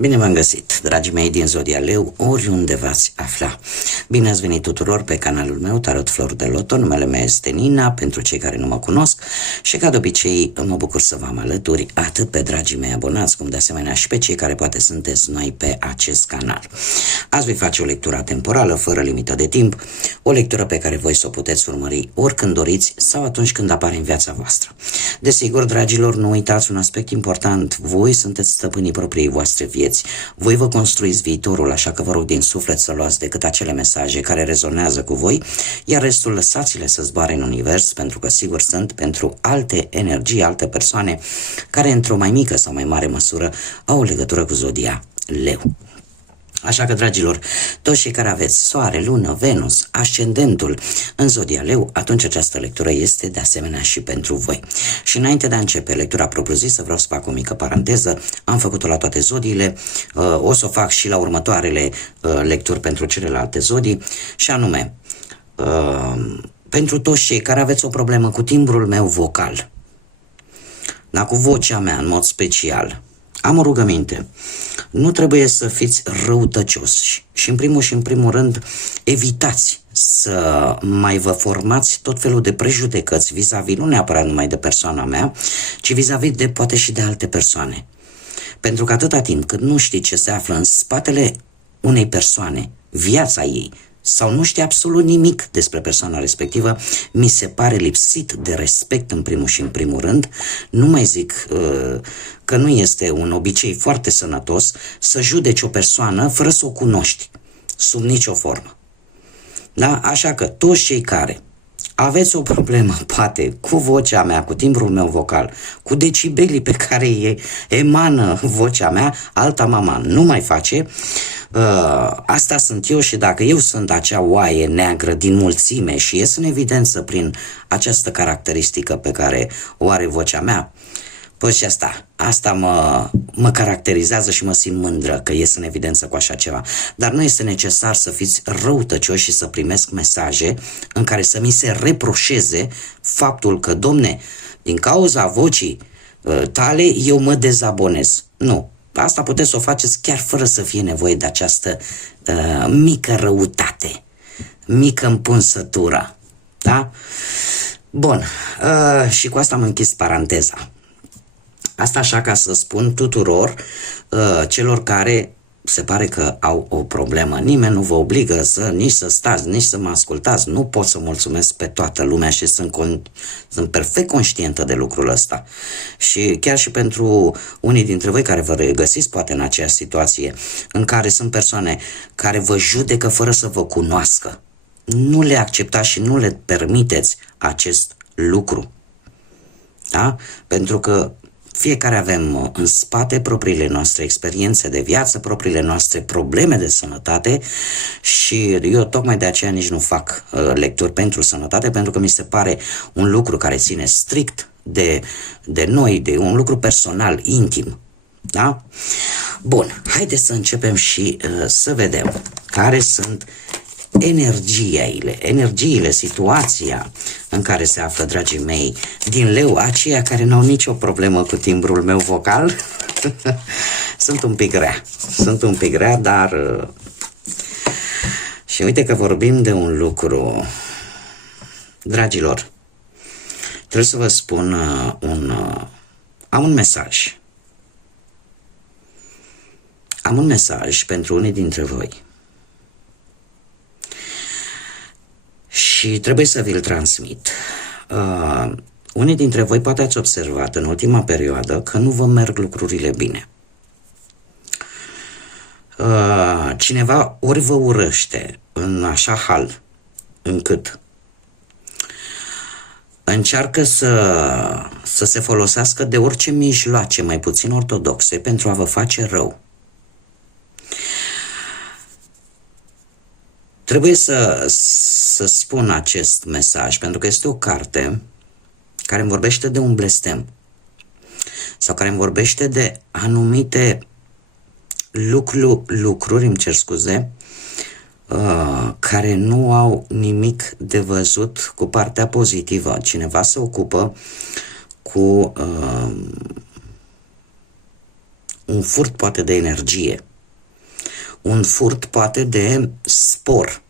Bine v-am găsit, dragii mei din Zodia Leu, oriunde v-ați afla. Bine ați venit tuturor pe canalul meu, Tarot Flor de Loto. Numele meu este Nina, pentru cei care nu mă cunosc, și ca de obicei mă bucur să vă am alături, atât pe dragii mei abonați, cum de asemenea și pe cei care poate sunteți noi pe acest canal. Azi voi face o lectură temporală, fără limită de timp, o lectură pe care voi să o puteți urmări oricând doriți sau atunci când apare în viața voastră. Desigur, dragilor, nu uitați un aspect important: voi sunteți stăpânii propriei voastre vieți. Voi vă construiți viitorul, așa că vă rog din suflet să luați decât acele mesaje care rezonează cu voi, iar restul lăsați-le să zboare în univers, pentru că sigur sunt pentru alte energii, alte persoane care într-o mai mică sau mai mare măsură au o legătură cu Zodia Leu. Așa că, dragilor, toți cei care aveți Soare, Lună, Venus, Ascendentul în Zodia Leu, atunci această lectură este de asemenea și pentru voi. Și înainte de a începe lectura propriu-zisă, vreau să fac o mică paranteză. Am făcut-o la toate zodiile, o să o fac și la următoarele lecturi pentru celelalte zodii, și anume, pentru toți cei care aveți o problemă cu timbrul meu vocal, da, cu vocea mea în mod special, am o rugăminte: nu trebuie să fiți răutăcioși și în primul rând evitați să mai vă formați tot felul de prejudecăți vis-a-vis, nu neapărat numai de persoana mea, ci vis-a-vis de poate și de alte persoane. Pentru că atâta timp cât nu știi ce se află în spatele unei persoane, viața ei, sau nu știi absolut nimic despre persoana respectivă, mi se pare lipsit de respect în primul și în primul rând. Nu mai zic că nu este un obicei foarte sănătos să judeci o persoană fără să o cunoști, sub nicio formă. Da? Așa că toți cei care aveți o problemă, poate, cu vocea mea, cu timbrul meu vocal, cu decibelii pe care emană vocea mea, alta mama nu mai face. Asta sunt eu, și dacă eu sunt acea oaie neagră din mulțime și ies în evidență prin această caracteristică pe care o are vocea mea, păi și asta mă caracterizează și mă simt mândră că ies în evidență cu așa ceva. Dar nu este necesar să fiți răutăcioși și să primesc mesaje în care să mi se reproșeze faptul că, domne, din cauza vocii tale eu mă dezabonez. Nu. Asta puteți să o faceți chiar fără să fie nevoie de această mică răutate, mică împunsătură. Da? Bun. Și cu asta am închis paranteza. Asta așa ca să spun tuturor celor care se pare că au o problemă. Nimeni nu vă obligă nici să stați, nici să mă ascultați. Nu pot să mulțumesc pe toată lumea și sunt perfect conștientă de lucrul ăsta. Și chiar și pentru unii dintre voi care vă regăsiți poate în aceeași situație în care sunt persoane care vă judecă fără să vă cunoască, nu le acceptați și nu le permiteți acest lucru. Da? Pentru că fiecare avem în spate propriile noastre experiențe de viață, propriile noastre probleme de sănătate, și eu tocmai de aceea nici nu fac lecturi pentru sănătate, pentru că mi se pare un lucru care ține strict de noi, de un lucru personal, intim. Da? Bun, haideți să începem și să vedem care sunt energiile, situația în care se află, dragii mei din Leu, aceia care n-au nicio problemă cu timbrul meu vocal. Sunt un pic grea, dar și uite că vorbim de un lucru, dragilor, trebuie să vă spun am un mesaj pentru unii dintre voi și trebuie să vi-l transmit. Unii dintre voi poate ați observat în ultima perioadă că nu vă merg lucrurile bine. Cineva ori vă urăște în așa hal încât încearcă să se folosească de orice mijloace mai puțin ortodoxe pentru a vă face rău. Trebuie să spun acest mesaj, pentru că este o carte care îmi vorbește de un blestem sau care îmi vorbește de anumite lucruri, îmi cer scuze, care nu au nimic de văzut cu partea pozitivă. Cineva se ocupă cu un furt poate de energie, un furt poate de spor.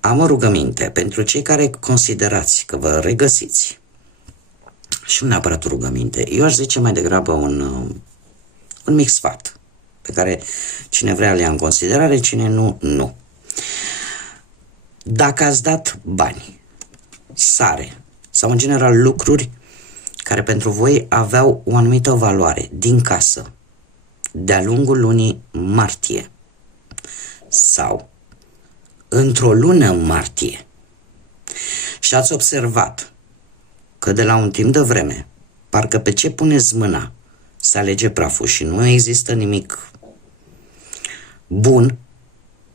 Am o rugăminte pentru cei care considerați că vă regăsiți, și nu neapărat o rugăminte, eu aș zice mai degrabă un mic sfat, pe care cine vrea le ia în considerare, cine nu, nu. Dacă ați dat bani, sare sau în general lucruri care pentru voi aveau o anumită valoare din casă de-a lungul lunii martie sau într-o lună martie și ați observat că de la un timp de vreme, parcă pe ce puneți mâna se alege praful și nu există nimic bun,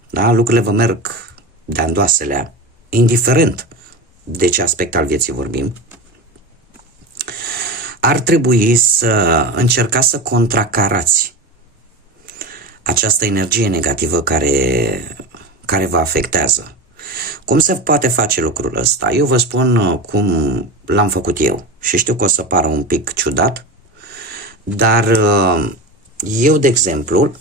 da? Lucrurile vă merg de andoaselea, indiferent de ce aspect al vieții vorbim, ar trebui să încercați să contracarați această energie negativă care vă afectează. Cum se poate face lucrul ăsta? Eu vă spun cum l-am făcut eu și știu că o să pară un pic ciudat, dar eu, de exemplu,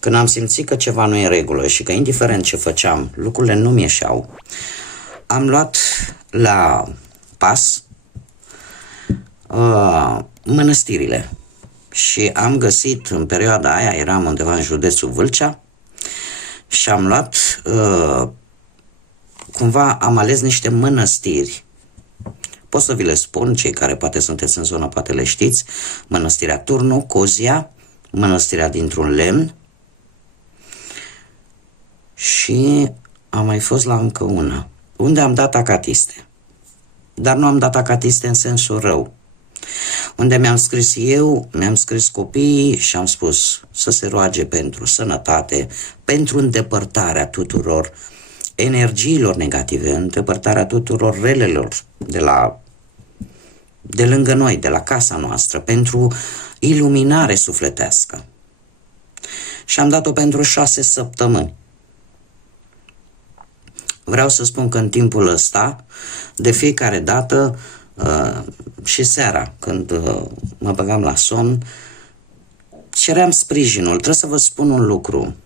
când am simțit că ceva nu e în regulă și că indiferent ce făceam, lucrurile nu mi ieșeau, am luat la pas mănăstirile și am găsit, în perioada aia eram undeva în județul Vâlcea și am luat, cumva am ales niște mănăstiri. Pot să vi le spun, cei care poate sunteți în zonă poate le știți: Mănăstirea Turnu, Cozia, Mănăstirea dintr-un lemn și am mai fost la încă una, unde am dat acatiste. Dar nu am dat acatiste în sensul rău. Unde mi-am scris eu, mi-am scris copiii și am spus să se roage pentru sănătate, pentru îndepărtarea tuturor energiilor negative, îndepărtarea tuturor relelor de lângă noi, de la casa noastră, pentru iluminare sufletească. Și am dat-o pentru 6 săptămâni. Vreau să spun că în timpul ăsta, de fiecare dată, și seara, când mă băgam la somn, ceream sprijinul. Trebuie să vă spun un lucru.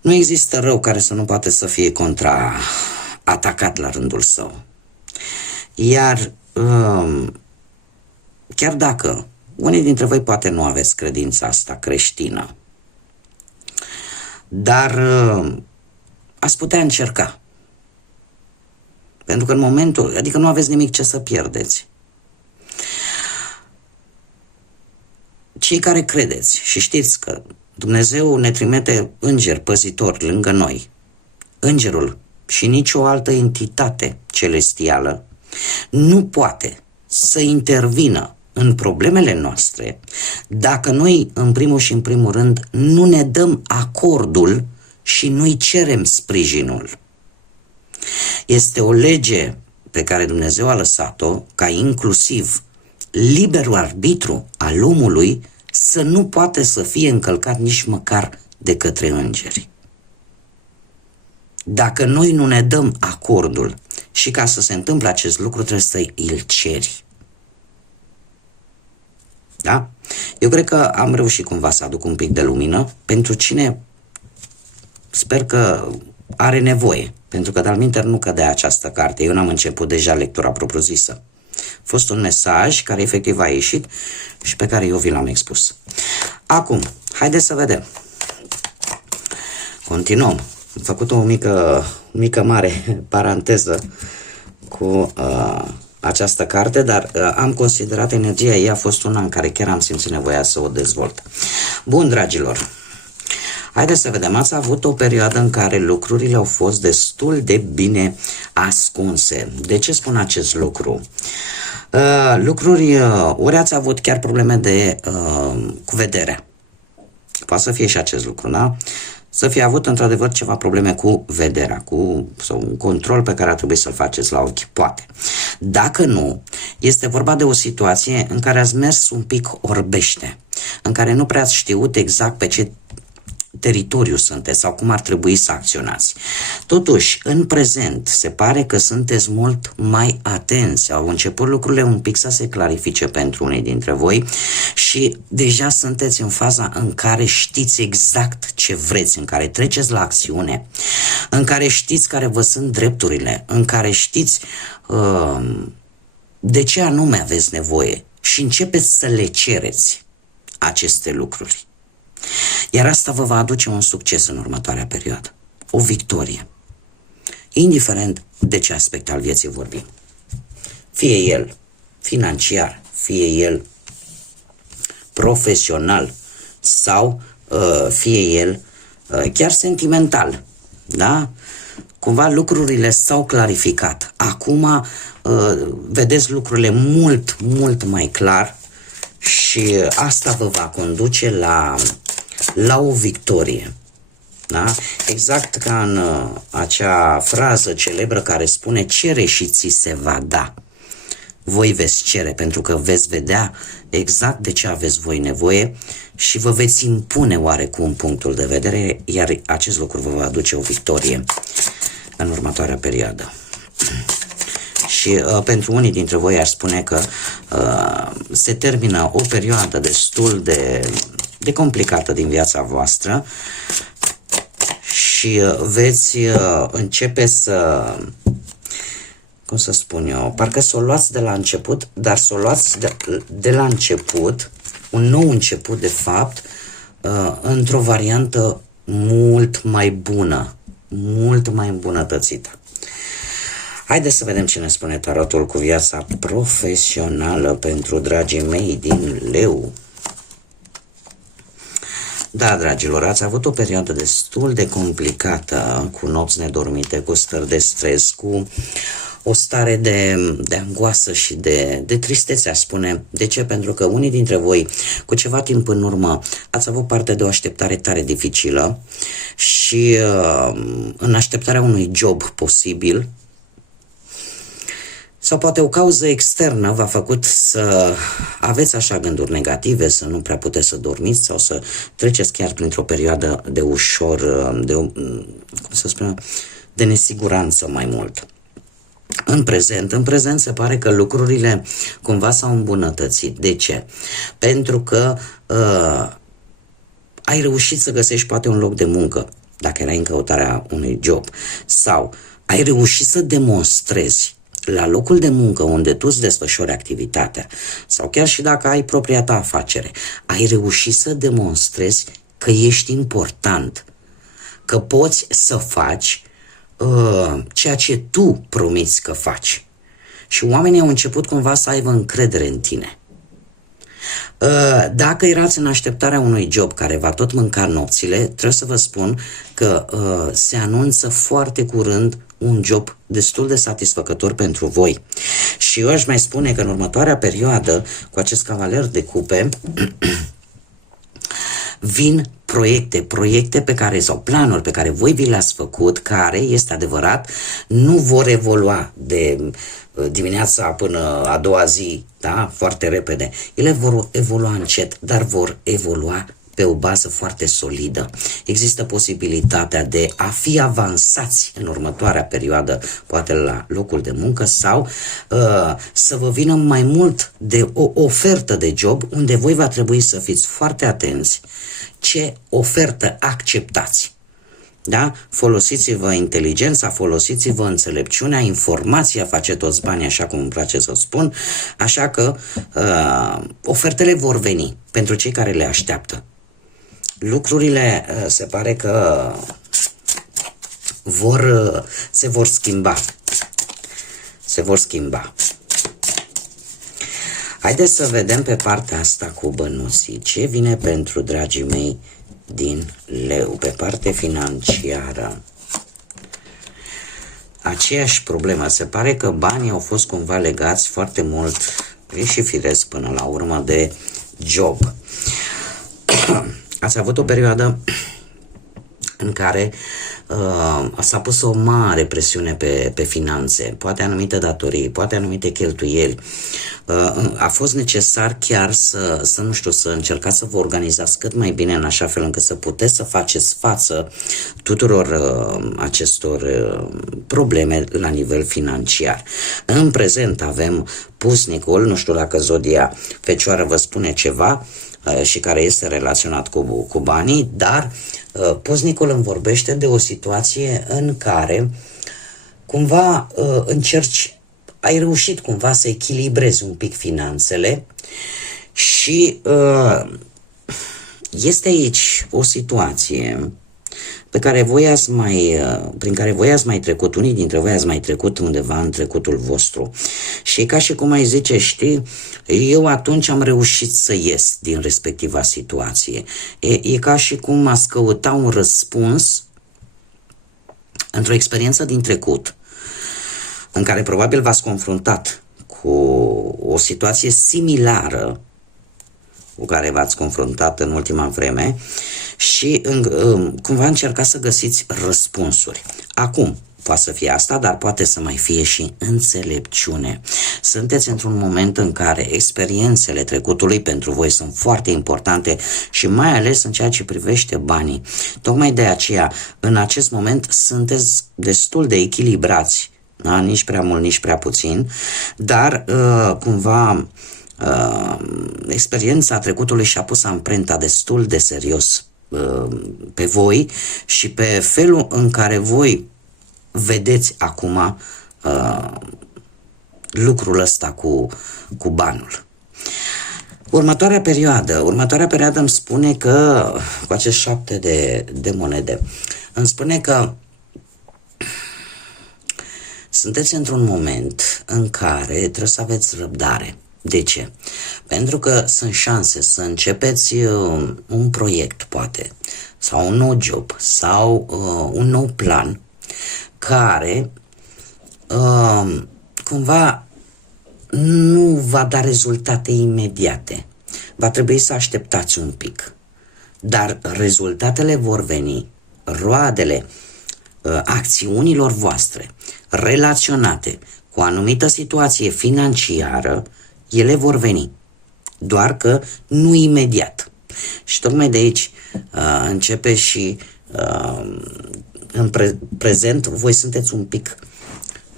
Nu există rău care să nu poate să fie contraatacat la rândul său. Iar chiar dacă unii dintre voi poate nu aveți credința asta creștină, dar ați putea încerca. Pentru că în momentul, adică nu aveți nimic ce să pierdeți. Cei care credeți și știți că Dumnezeu ne trimite îngeri păzitori lângă noi, îngerul și nicio altă entitate celestială nu poate să intervină în problemele noastre dacă noi, în primul și în primul rând, nu ne dăm acordul și nu-i cerem sprijinul. Este o lege pe care Dumnezeu a lăsat-o ca inclusiv liberul arbitru al omului să nu poate să fie încălcat nici măcar de către îngeri. Dacă noi nu ne dăm acordul și ca să se întâmple acest lucru trebuie să îl ceri. Da? Eu cred că am reușit cumva să aduc un pic de lumină pentru cine sper că are nevoie, pentru că de-al nu cădea această carte. Eu n-am început deja lectura propriu-zisă. A fost un mesaj care efectiv a ieșit și pe care eu vi l-am expus. Acum, haideți să vedem. Continuăm. Am făcut o mică mare paranteză cu această carte, dar am considerat energia ei a fost una în care chiar am simțit nevoia să o dezvolt. Bun, dragilor, haideți să vedem. Ați avut o perioadă în care lucrurile au fost destul de bine ascunse. De ce spun acest lucru? Ori ați avut chiar probleme cu vederea. Poate să fie și acest lucru, da? Să fie avut într-adevăr ceva probleme cu vederea, sau un control pe care a trebuit să-l faceți la ochi, poate. Dacă nu, este vorba de o situație în care ați mers un pic orbește, în care nu prea ați știut exact pe ce teritoriu sunteți sau cum ar trebui să acționați. Totuși, în prezent, se pare că sunteți mult mai atenți. Au început lucrurile un pic să se clarifice pentru unii dintre voi și deja sunteți în faza în care știți exact ce vreți, în care treceți la acțiune, în care știți care vă sunt drepturile, în care știți de ce anume aveți nevoie și începeți să le cereți aceste lucruri. Iar asta vă va aduce un succes în următoarea perioadă, o victorie, indiferent de ce aspect al vieții vorbim. Fie el financiar, fie el profesional sau fie el chiar sentimental, da? Cumva lucrurile s-au clarificat. Acum vedeți lucrurile mult mai clar și asta vă va conduce la o victorie. Da? Exact ca în acea frază celebră care spune: cere și ți se va da. Voi veți cere pentru că veți vedea exact de ce aveți voi nevoie și vă veți impune oarecum punctul de vedere, iar acest lucru vă va aduce o victorie în următoarea perioadă. Și pentru unii dintre voi aș spune că se termină o perioadă destul de complicată din viața voastră și veți începe să, cum să spun eu, parcă să o luați de la început, dar să o luați de la început, un nou început de fapt, într-o variantă mult mai bună, mult mai îmbunătățită. Haideți să vedem ce ne spune tarotul cu viața profesională pentru dragii mei din Leu. Da, dragilor, ați avut o perioadă destul de complicată, cu nopți nedormite, cu stări de stres, cu o stare de angoasă și de tristețe, aș spune. De ce? Pentru că unii dintre voi, cu ceva timp în urmă, ați avut parte de o așteptare tare dificilă și în așteptarea unui job posibil, sau poate o cauză externă v-a făcut să aveți așa gânduri negative, să nu prea puteți să dormiți sau să treceți chiar printr-o perioadă de ușor, cum să spun, de nesiguranță mai mult. În prezent se pare că lucrurile cumva s-au îmbunătățit. De ce? Pentru că ai reușit să găsești poate un loc de muncă, dacă erai în căutarea unui job, sau ai reușit să demonstrezi la locul de muncă unde tu îți desfășori activitatea, sau chiar și dacă ai propria ta afacere, ai reușit să demonstrezi că ești important, că poți să faci ceea ce tu promiți că faci. Și oamenii au început cumva să aibă încredere în tine. Dacă erați în așteptarea unui job care va tot mânca nopțile, trebuie să vă spun că se anunță foarte curând un job destul de satisfăcător pentru voi. Și eu aș mai spune că în următoarea perioadă, cu acest cavaler de cupe, vin proiecte pe care, sau planuri pe care voi vi le-ați făcut, care, este adevărat, nu vor evolua de dimineața până a doua zi, da, foarte repede. Ele vor evolua încet, dar vor evolua pe o bază foarte solidă. Există posibilitatea de a fi avansați în următoarea perioadă, poate la locul de muncă, sau să vă vină mai mult de o ofertă de job unde voi va trebui să fiți foarte atenți ce ofertă acceptați. Da? Folosiți-vă inteligența, folosiți-vă înțelepciunea, informația face toți banii, așa cum îmi place să spun, așa că ofertele vor veni pentru cei care le așteaptă. Lucrurile se pare că se vor schimba. Se vor schimba. Haideți să vedem pe partea asta cu bănuții. Ce vine pentru dragii mei din Leu, pe partea financiară? Aceeași problemă. Se pare că banii au fost cumva legați foarte mult, și firesc până la urmă, de job. Ați avut o perioadă în care s-a pus o mare presiune pe finanțe, poate anumite datorii, poate anumite cheltuieli. A fost necesar chiar să nu știu, să încercați să vă organizați cât mai bine în așa fel încât să puteți să faceți față tuturor acestor probleme la nivel financiar. În prezent avem pusnicul, nu știu dacă zodia Fecioară vă spune ceva, și care este relaționat cu banii, dar pusnicul îmi vorbește de o situație în care cumva ai reușit cumva să echilibrezi un pic finanțele și este aici o situație prin care voi ați mai trecut, unii dintre voi ați mai trecut undeva în trecutul vostru. Și ca și cum ai zice, știi, eu atunci am reușit să ies din respectiva situație. E ca și cum ați căuta un răspuns într-o experiență din trecut, în care probabil v-ați confruntat cu o situație similară cu care v-ați confruntat în ultima vreme și cumva încercați să găsiți răspunsuri. Acum, poate să fie asta, dar poate să mai fie și înțelepciune. Sunteți într-un moment în care experiențele trecutului pentru voi sunt foarte importante și mai ales în ceea ce privește banii. Tocmai de aceea, în acest moment, sunteți destul de echilibrați, da? Nici prea mult, nici prea puțin, dar cumva experiența trecutului și-a pus amprenta destul de serios pe voi și pe felul în care voi vedeți acum lucrul ăsta cu banul. Următoarea perioadă îmi spune că, cu acest 7 de monede, îmi spune că sunteți într-un moment în care trebuie să aveți răbdare. De ce? Pentru că sunt șanse să începeți un proiect, poate, sau un nou job, sau un nou plan, care cumva nu va da rezultate imediate. Va trebui să așteptați un pic. Dar rezultatele vor veni, roadele acțiunilor voastre relaționate cu o anumită situație financiară, ele vor veni, doar că nu imediat. Și tocmai de aici începe și în prezent voi sunteți un pic,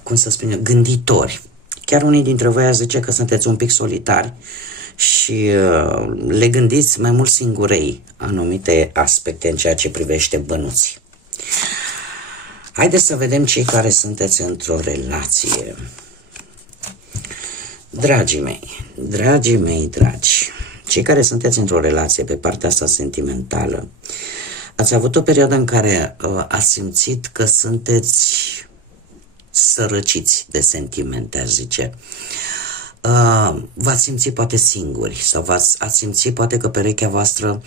cum să spun eu, gânditori. Chiar unii dintre voi ați zice că sunteți un pic solitari și le gândiți mai mult singurei anumite aspecte în ceea ce privește bănuții. Haideți să vedem cei care sunteți într-o relație. Dragii mei dragi, cei care sunteți într-o relație pe partea asta sentimentală, ați avut o perioadă în care ați simțit că sunteți sărăciți de sentimente, aș zice. V-ați simțit poate singuri sau ați simțit poate că perechea voastră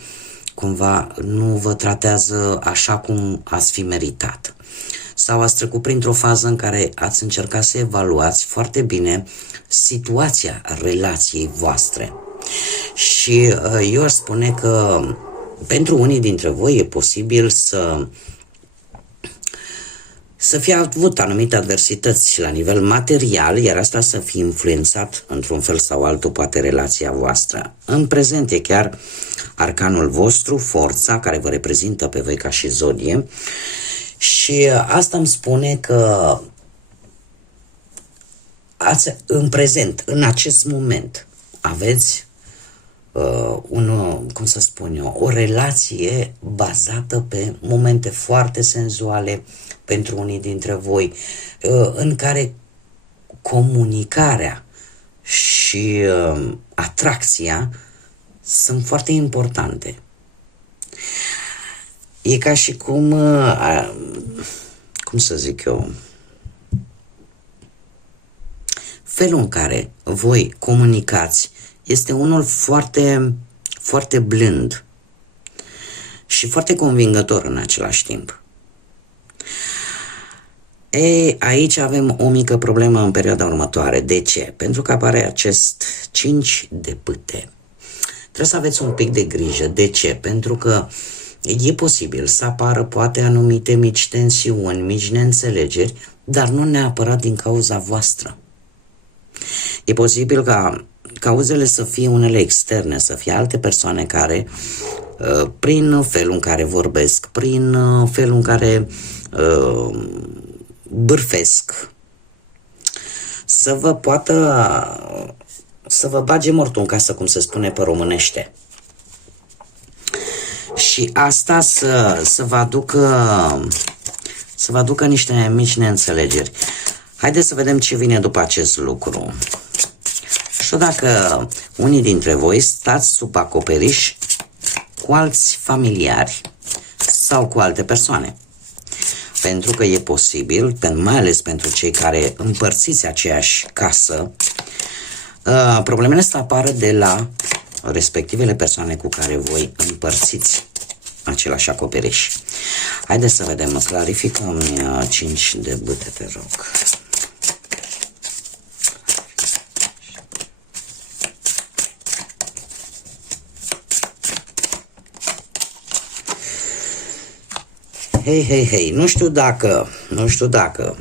cumva nu vă tratează așa cum ați fi meritat. Sau ați trecut printr-o fază în care ați încercat să evaluați foarte bine situația relației voastre. Și eu aș spune că pentru unii dintre voi e posibil să fie avut anumite adversități la nivel material, iar asta să fie influențat într-un fel sau altul poate relația voastră. În prezent e chiar arcanul vostru, forța, care vă reprezintă pe voi ca și zodie. Și asta îmi spune că în prezent, în acest moment, aveți o relație bazată pe momente foarte senzuale pentru unii dintre voi, în care comunicarea și atracția sunt foarte importante. E ca și cum să zic eu, felul în care voi comunicați este unul foarte, foarte blând și foarte convingător în același timp. Aici avem o mică problemă în perioada următoare. De ce? Pentru că apare acest 5 de pâte. Trebuie să aveți un pic de grijă. De ce? Pentru că E posibil să apară poate anumite mici tensiuni, mici neînțelegeri, dar nu neapărat din cauza voastră. E posibil ca cauzele să fie unele externe, să fie alte persoane care, prin felul în care vorbesc, prin felul în care bârfesc, să vă bage mortul în casă, cum se spune pe românește. Și asta să vă aducă niște mici neînțelegeri. Haideți să vedem ce vine după acest lucru. Și dacă unii dintre voi stați sub acoperiș cu alți familiari sau cu alte persoane. Pentru că e posibil, mai ales pentru cei care împărțiți aceeași casă, problemele astea apară de la respectivele persoane cu care voi împărțiți același acoperiș. Haideți să vedem, clarificăm 5 de bâte, te rog. Hei, nu știu dacă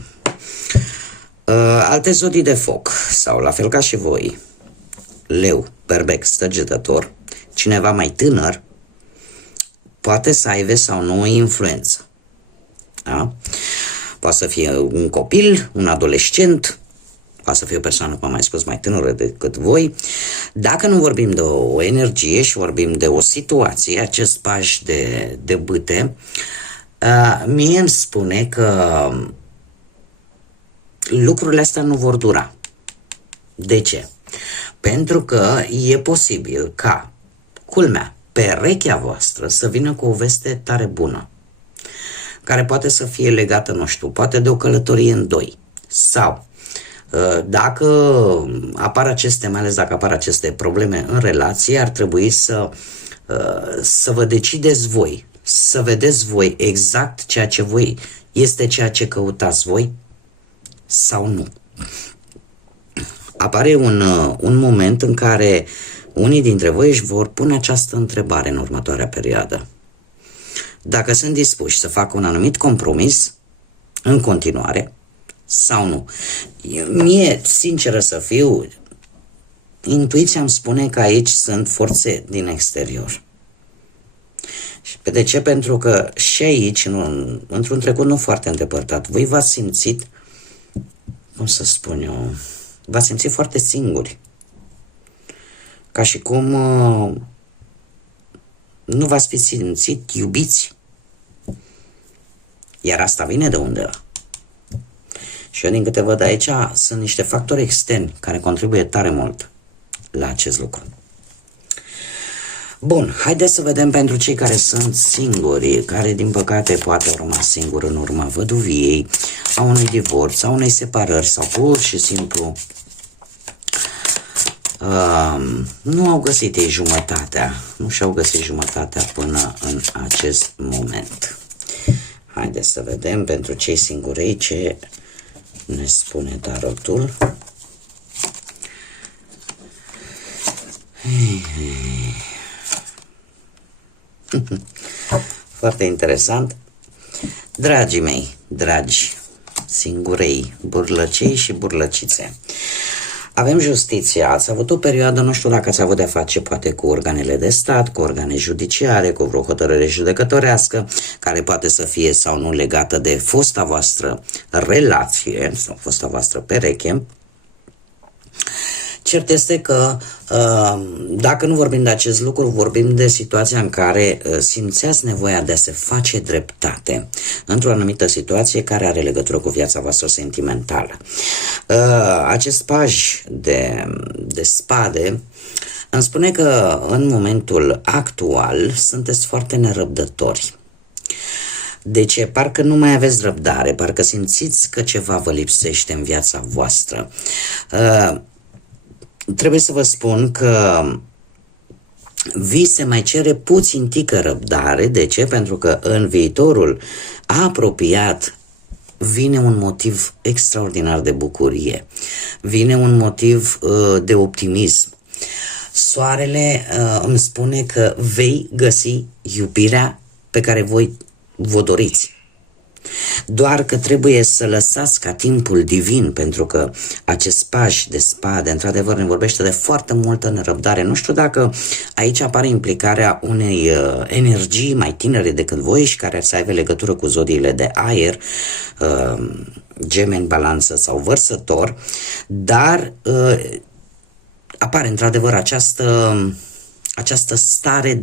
alte zodii de foc sau la fel ca și voi, leu, berbec, stăgetător, cineva mai tânăr poate să aibă sau nu o influență. Da? Poate să fie un copil, un adolescent, poate să fie o persoană, cum am mai spus, mai tânără decât voi. Dacă nu vorbim de o energie și vorbim de o situație, acest paj de bâte, mie îmi spune că lucrurile astea nu vor dura. De ce? Pentru că e posibil ca, culmea, perechea voastră să vină cu o veste tare bună, care poate să fie legată, nu știu, poate de o călătorie în doi. Sau dacă apar mai ales dacă apar aceste probleme în relație, ar trebui să vă decideți voi, să vedeți voi exact ceea ce voi este ceea ce căutați voi sau nu. Apare un moment în care unii dintre voi își vor pune această întrebare în următoarea perioadă. Dacă sunt dispuși să facă un anumit compromis în continuare sau nu. Mie, sinceră să fiu, intuiția îmi spune că aici sunt forțe din exterior. Și de ce? Pentru că și aici, într-un trecut nu foarte îndepărtat, voi v-ați simțit, cum să spun eu, v-ați simțit foarte singuri. Ca și cum nu v-ați fi simțit iubiți. Iar asta vine de undeva. Și eu, din câte văd aici, sunt niște factori externi care contribuie tare mult la acest lucru. Bun, haideți să vedem pentru cei care sunt singuri, care din păcate poate au rămas singuri în urma văduviei, a unui divorț, a unei separări sau pur și simplu nu au găsit ei jumătatea, nu și-au găsit jumătatea până în acest moment. Haideți să vedem pentru cei singurei ce ne spune tarotul. Foarte interesant. Dragii mei, dragi singurei, burlăcei și burlăcițe, avem justiția. Ați avut o perioadă, nu știu dacă ați avut de-a face poate cu organele de stat, cu organe judiciare, cu vreo hotărâre judecătorească, care poate să fie sau nu legată de fosta voastră relație sau fosta voastră pereche. Cert este că, dacă nu vorbim de acest lucru, vorbim de situația în care simțeați nevoia de a se face dreptate într-o anumită situație care are legătură cu viața voastră sentimentală. Acest paj de spade îmi spune că în momentul actual sunteți foarte nerăbdători. De ce? Parcă nu mai aveți răbdare, parcă simțiți că ceva vă lipsește în viața voastră. Trebuie să vă spun că vi se mai cere puțin tică răbdare. De ce? Pentru că în viitorul apropiat vine un motiv extraordinar de bucurie, vine un motiv de optimism. Soarele îmi spune că vei găsi iubirea pe care voi vă doriți. Doar că trebuie să lăsați ca timpul divin, pentru că acest paj de spade, într-adevăr, ne vorbește de foarte multă nerăbdare. Nu știu dacă aici apare implicarea unei energii mai tinere decât voi și care să aibă legătură cu zodiile de aer, Gemeni, Balanță sau Vărsător, dar apare într-adevăr această stare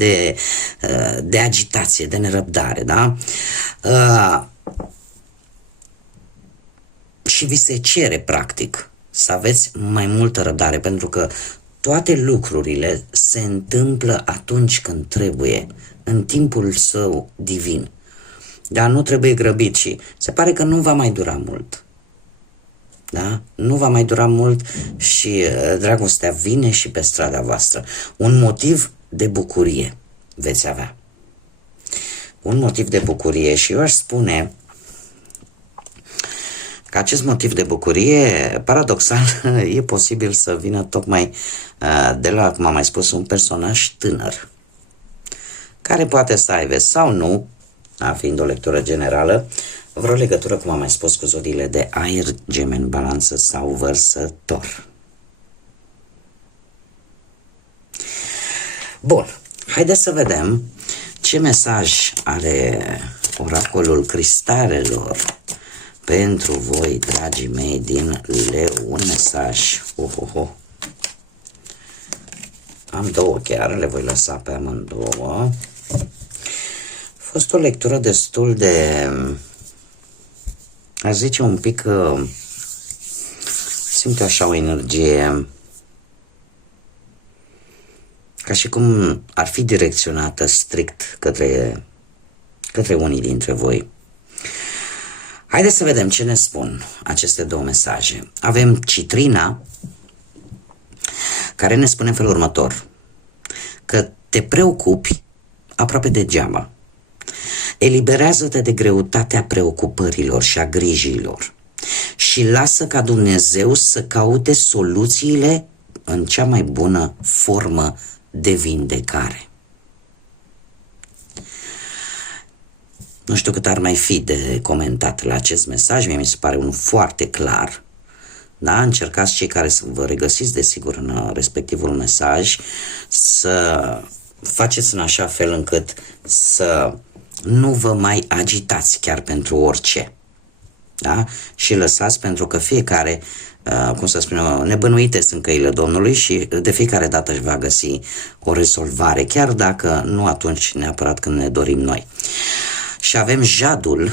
de agitație, de nerăbdare, da? Și vi se cere, practic, să aveți mai multă răbdare, pentru că toate lucrurile se întâmplă atunci când trebuie, în timpul său divin. Dar nu trebuie grăbit și se pare că nu va mai dura mult. Da? Nu va mai dura mult și dragostea vine și pe strada voastră. Un motiv de bucurie veți avea. Un motiv de bucurie și eu aș spune că acest motiv de bucurie, paradoxal, e posibil să vină tocmai de la, cum am mai spus, un personaj tânăr, care poate să aibă sau nu, fiind o lectură generală, vreo legătură, cum am mai spus, cu zodiile de aer, Gemeni, Balanță sau Vărsător. Bun, haideți să vedem ce mesaj are oracolul cristalelor pentru voi, dragii mei, din Leu. Un mesaj. Am două chiar, le voi lăsa pe amândouă. A fost o lectură destul de, aș zice, un pic, simt așa o energie ca și cum ar fi direcționată strict către unii dintre voi. Haideți să vedem ce ne spun aceste două mesaje. Avem Citrina, care ne spune în felul următor, că te preocupi aproape degeaba. Eliberează-te de greutatea preocupărilor și a grijilor și lasă ca Dumnezeu să caute soluțiile în cea mai bună formă de vindecare. Nu știu cât ar mai fi de comentat la acest mesaj, mie mi se pare unul foarte clar. Da? Încercați, cei care să vă regăsiți, desigur, în respectivul mesaj, să faceți în așa fel încât să nu vă mai agitați chiar pentru orice. Da? Și lăsați, pentru că fiecare, cum să spun eu, nebănuite sunt căile Domnului și de fiecare dată își va găsi o rezolvare, chiar dacă nu atunci neapărat când ne dorim noi. Și avem Jadul,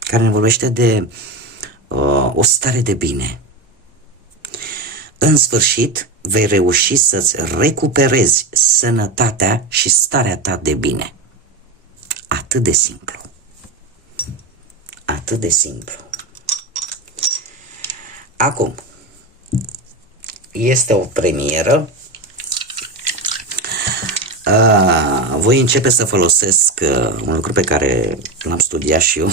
care ne vorbește de o stare de bine. În sfârșit, vei reuși să-ți recuperezi sănătatea și starea ta de bine. Atât de simplu. Atât de simplu. Acum, este o premieră. Voi începe să folosesc un lucru pe care l-am studiat și eu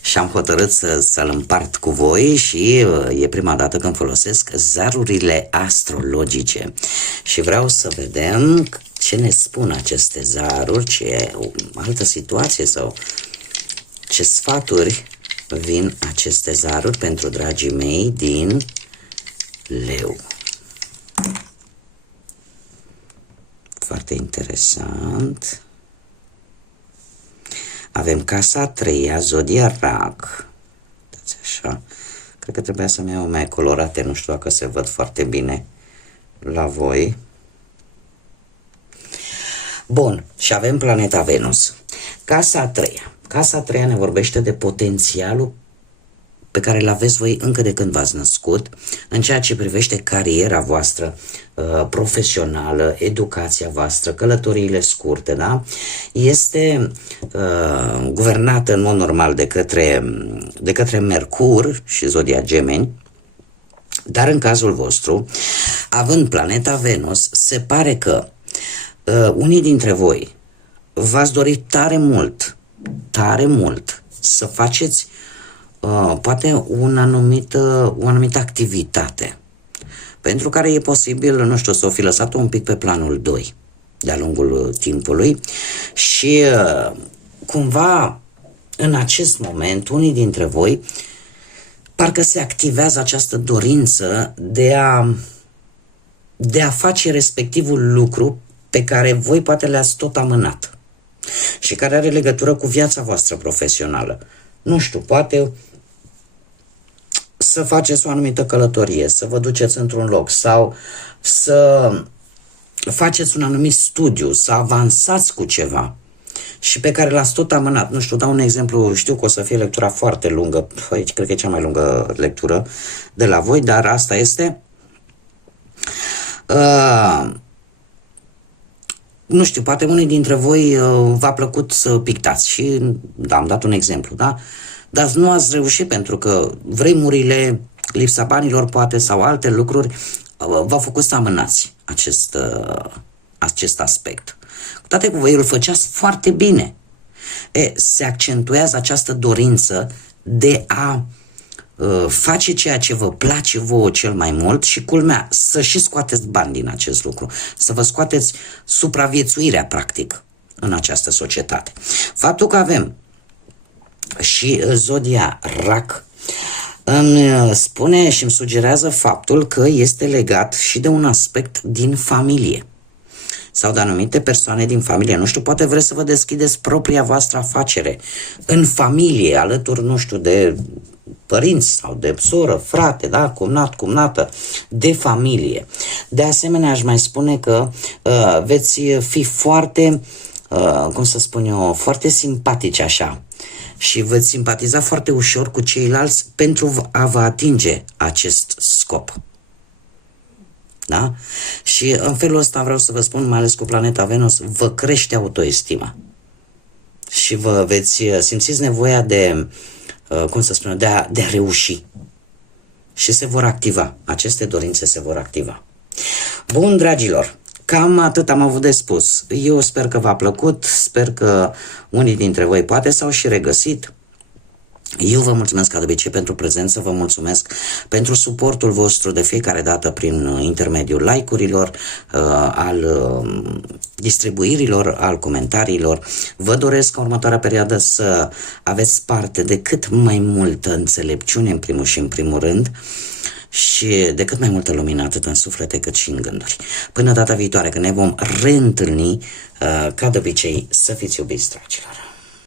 și am hotărât să-l împart cu voi și e prima dată când folosesc zarurile astrologice și vreau să vedem ce ne spun aceste zaruri, ce altă situație sau ce sfaturi vin aceste zaruri pentru dragii mei din Leu. Foarte interesant. Avem casa a treia, zodia Rac. Dați așa. Cred că trebuia să-mi iau mai colorate, nu știu dacă se văd foarte bine la voi. Bun, și avem planeta Venus. Casa a treia. Casa a treia ne vorbește de potențialul pe care îl aveți voi încă de când v-ați născut, în ceea ce privește cariera voastră profesională, educația voastră, călătoriile scurte, da? Este guvernată în mod normal de către Mercur și zodia Gemeni, dar în cazul vostru, având planeta Venus, se pare că unii dintre voi v-ați dorit tare mult să faceți poate o anumită activitate pentru care e posibil, nu știu, să o fi lăsat un pic pe planul 2. de-a lungul timpului și cumva în acest moment unii dintre voi parcă se activează această dorință de a face respectivul lucru pe care voi poate le-ați tot amânat și care are legătură cu viața voastră profesională. Nu știu, poate să faceți o anumită călătorie, să vă duceți într-un loc sau să faceți un anumit studiu, să avansați cu ceva și pe care l-ați tot amânat. Nu știu, dau un exemplu, știu că o să fie lectura foarte lungă, aici cred că e cea mai lungă lectură de la voi, dar asta este. Nu știu, poate unii dintre voi v-a plăcut să pictați și, da, am dat un exemplu, da? Dar nu ați reușit pentru că vremurile, lipsa banilor poate sau alte lucruri v-au făcut să amânați acest aspect. Cu toate că voi îl făceați foarte bine. Se accentuează această dorință de a face ceea ce vă place vouă cel mai mult și culmea, să și scoateți bani din acest lucru, să vă scoateți supraviețuirea practic în această societate. Faptul că avem și zodia Rac îmi spune și îmi sugerează faptul că este legat și de un aspect din familie sau de anumite persoane din familie. Nu știu, poate vreți să vă deschideți propria voastră afacere în familie, alături, nu știu, de părinți sau de soră, frate, da, cumnat, cumnată, de familie. De asemenea, aș mai spune că veți fi foarte, cum să spun eu, foarte simpatici așa și veți simpatiza foarte ușor cu ceilalți pentru a vă atinge acest scop. Da? Și în felul ăsta vreau să vă spun, mai ales cu planeta Venus, vă crește autoestima și vă veți simțiți nevoia de, cum să spun, de a reuși și se vor activa, aceste dorințe se vor activa. Bun, dragilor, cam atât am avut de spus. Eu sper că v-a plăcut, sper că unii dintre voi poate s-au și regăsit. Eu vă mulțumesc ca de obicei pentru prezență, vă mulțumesc pentru suportul vostru de fiecare dată prin intermediul like-urilor, al distribuirilor, al comentariilor. Vă doresc ca următoarea perioadă să aveți parte de cât mai multă înțelepciune în primul și în primul rând și de cât mai multă lumină atât în suflete cât și în gânduri. Până data viitoare când ne vom reîntâlni, ca de obicei, să fiți iubiți, dragilor!